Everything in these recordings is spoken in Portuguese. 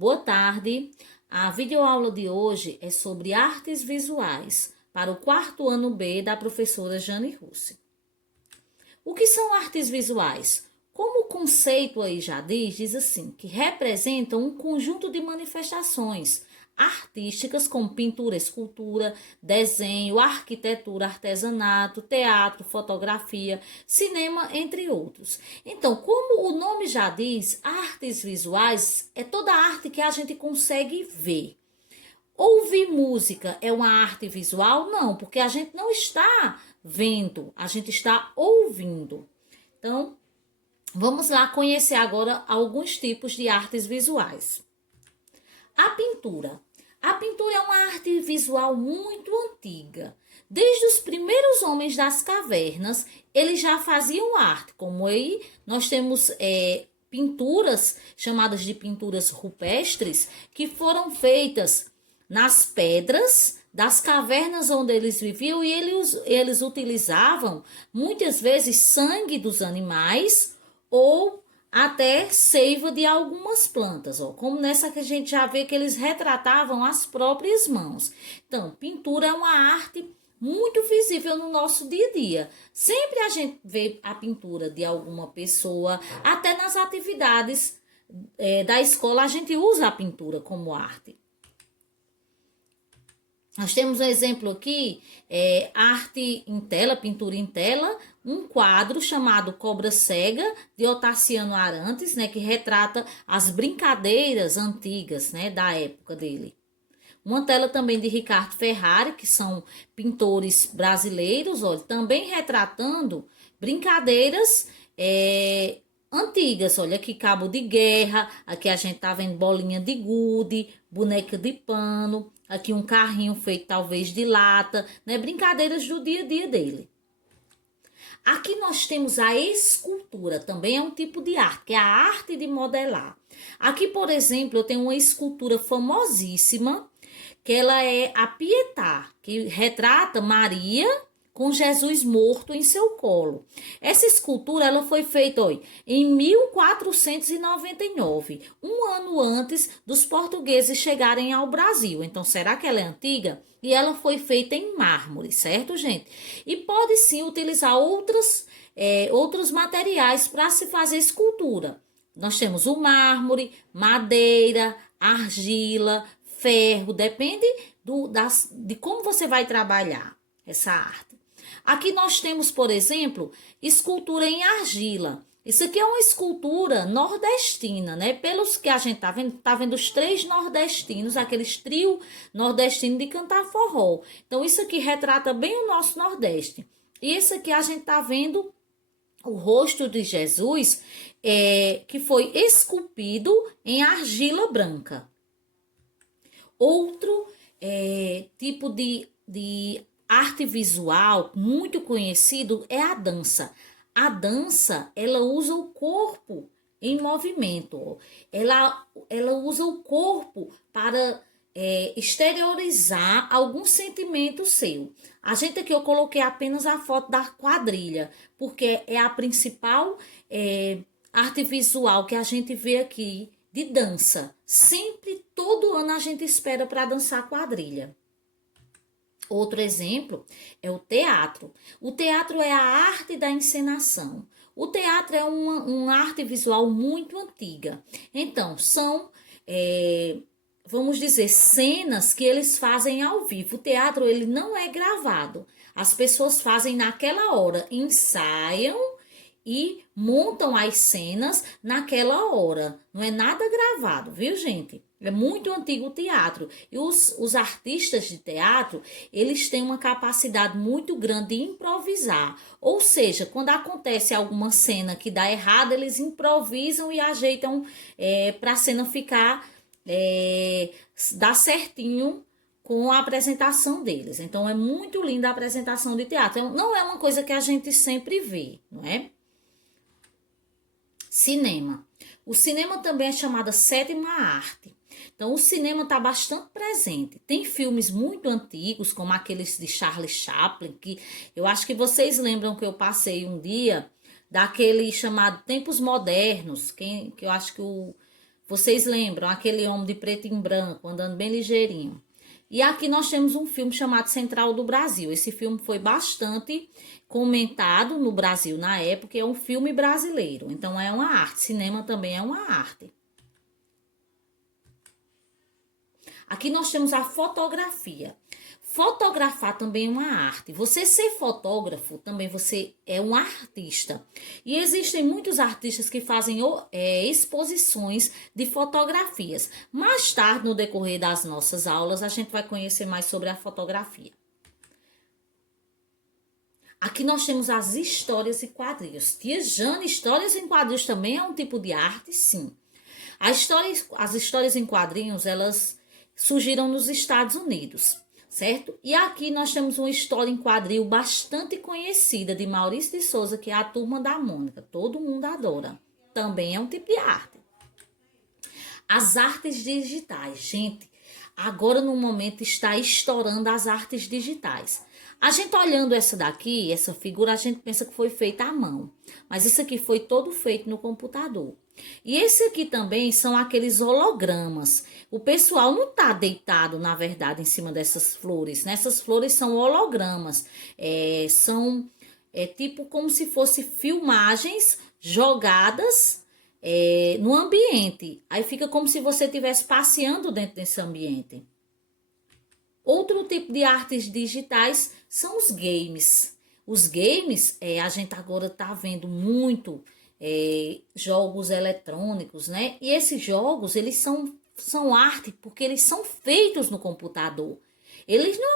Boa tarde. A videoaula de hoje é sobre artes visuais para o quarto ano B da professora Jane Russi. O que são artes visuais? Como o conceito aí já diz assim, que representam um conjunto de manifestações artísticas como pintura, escultura, desenho, arquitetura, artesanato, teatro, fotografia, cinema, entre outros. Então, como o nome já diz, artes visuais é toda arte que a gente consegue ver. Ouvir música é uma arte visual? Não, porque a gente não está vendo, a gente está ouvindo. Então, vamos lá conhecer agora alguns tipos de artes visuais. A pintura. A pintura é uma arte visual muito antiga. Desde os primeiros homens das cavernas, eles já faziam arte. Como aí, nós temos pinturas chamadas de pinturas rupestres, que foram feitas nas pedras das cavernas onde eles viviam e eles utilizavam muitas vezes sangue dos animais ou até seiva de algumas plantas, ó, como nessa que a gente já vê que eles retratavam as próprias mãos. Então, pintura é uma arte muito visível no nosso dia a dia. Sempre a gente vê a pintura de alguma pessoa, até nas atividades da escola a gente usa a pintura como arte. Nós temos um exemplo aqui, arte em tela, pintura em tela, um quadro chamado Cobra Cega, de Otaciano Arantes, né, que retrata as brincadeiras antigas, né, da época dele. Uma tela também de Ricardo Ferrari, que são pintores brasileiros, olha, também retratando brincadeiras antigas. Olha, aqui cabo de guerra, aqui a gente tá vendo bolinha de gude, boneca de pano, aqui um carrinho feito talvez de lata, né? Brincadeiras do dia a dia dele. Aqui nós temos a escultura, também é um tipo de arte, que é a arte de modelar. Aqui, por exemplo, eu tenho uma escultura famosíssima, que ela é a Pietà, que retrata Maria com Jesus morto em seu colo. Essa escultura ela foi feita em 1499, um ano antes dos portugueses chegarem ao Brasil. Então, será que ela é antiga? E ela foi feita em mármore, certo, gente? E pode sim utilizar outros materiais para se fazer escultura. Nós temos o mármore, madeira, argila, ferro, depende de como você vai trabalhar essa arte. Aqui nós temos, por exemplo, escultura em argila. Isso aqui é uma escultura nordestina, né? Pelos que a gente tá vendo os três nordestinos, aqueles trio nordestino de cantar forró. Então, isso aqui retrata bem o nosso Nordeste. E esse aqui a gente tá vendo o rosto de Jesus, que foi esculpido em argila branca. Outro tipo de arte visual muito conhecido é a dança. A dança, ela usa o corpo em movimento. Ela usa o corpo para exteriorizar algum sentimento seu. A gente aqui, eu coloquei apenas a foto da quadrilha, porque é a principal arte visual que a gente vê aqui de dança. Sempre, todo ano, a gente espera para dançar quadrilha. Outro exemplo é o teatro. O teatro é a arte da encenação. O teatro é uma arte visual muito antiga. Então, são, vamos dizer, cenas que eles fazem ao vivo. O teatro, ele não é gravado. As pessoas fazem naquela hora, ensaiam e montam as cenas naquela hora. Não é nada gravado, viu, gente? É muito antigo o teatro. E os artistas de teatro, eles têm uma capacidade muito grande de improvisar. Ou seja, quando acontece alguma cena que dá errado, eles improvisam e ajeitam para a cena ficar, dar certinho com a apresentação deles. Então, é muito linda a apresentação de teatro. Não é uma coisa que a gente sempre vê, não é? Cinema. O cinema também é chamada sétima arte. Então, o cinema está bastante presente. Tem filmes muito antigos, como aqueles de Charlie Chaplin, que eu acho que vocês lembram que eu passei um dia, daquele chamado Tempos Modernos, que eu acho que Vocês lembram aquele homem de preto e branco, andando bem ligeirinho? E aqui nós temos um filme chamado Central do Brasil. Esse filme foi bastante comentado no Brasil na época, é um filme brasileiro. Então é uma arte, cinema também é uma arte. Aqui nós temos a fotografia. Fotografar também é uma arte. Você ser fotógrafo, também você é um artista. E existem muitos artistas que fazem exposições de fotografias. Mais tarde, no decorrer das nossas aulas, a gente vai conhecer mais sobre a fotografia. Aqui nós temos as histórias em quadrinhos. Tia Jane, histórias em quadrinhos também é um tipo de arte? Sim. As histórias em quadrinhos, elas surgiram nos Estados Unidos, certo? E aqui nós temos uma história em quadril bastante conhecida de Maurício de Souza, que é a Turma da Mônica. Todo mundo adora. Também é um tipo de arte. As artes digitais. Gente, agora no momento está estourando as artes digitais. A gente olhando essa daqui, essa figura, a gente pensa que foi feita à mão. Mas isso aqui foi todo feito no computador. E esse aqui também são aqueles hologramas. O pessoal não está deitado, na verdade, em cima dessas flores, né? Essas flores são hologramas. São tipo como se fossem filmagens jogadas no ambiente. Aí fica como se você estivesse passeando dentro desse ambiente. Outro tipo de artes digitais são os games. Os games, a gente agora está vendo muito jogos eletrônicos, né? E esses jogos, eles são arte porque eles são feitos no computador.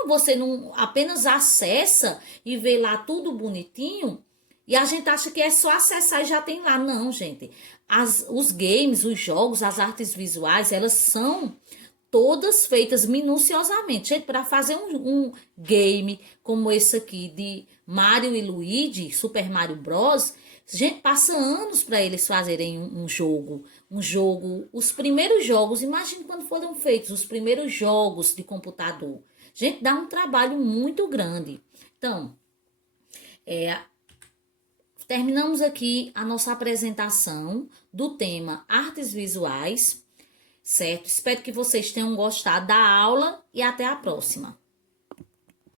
Você não apenas acessa e vê lá tudo bonitinho e a gente acha que é só acessar e já tem lá. Não, gente. Os games, os jogos, as artes visuais, elas são todas feitas minuciosamente. Gente, para fazer um game como esse aqui de Mario e Luigi, Super Mario Bros., gente, passa anos para eles fazerem um jogo. Os primeiros jogos, imagine quando foram feitos os primeiros jogos de computador. Gente, dá um trabalho muito grande. Então, terminamos aqui a nossa apresentação do tema Artes Visuais. Certo? Espero que vocês tenham gostado da aula e até a próxima.